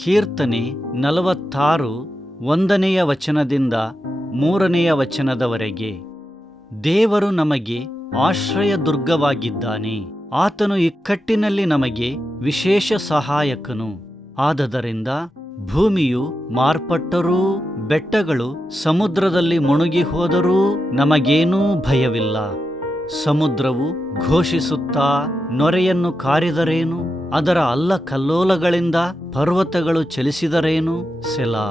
ಕೀರ್ತನೆ 46 1ನೇ ವಚನದಿಂದ 3ನೇ ವಚನದವರೆಗೆ. ದೇವರು ನಮಗೆ ಆಶ್ರಯ ದುರ್ಗವಾಗಿದ್ದಾನೆ. ಆತನು ಇಕ್ಕಟ್ಟಿನಲ್ಲಿ ನಮಗೆ ವಿಶೇಷ ಸಹಾಯಕನು. ಆದದರಿಂದ ಭೂಮಿಯು ಮಾರ್ಪಟ್ಟರೂ, ಬೆಟ್ಟಗಳು ಸಮುದ್ರದಲ್ಲಿ ಮುಳುಗಿ ಹೋದರೂ ನಮಗೇನೂ ಭಯವಿಲ್ಲ. ಸಮುದ್ರವು ಘೋಷಿಸುತ್ತಾ ನೊರೆಯನ್ನು ಕಾರಿದರೇನು? ಅದರ ಅಲ್ಲಕಲ್ಲೋಲಗಳಿಂದ ಪರ್ವತಗಳು ಚಲಿಸಿದರೇನು? ಸೆಲಾ.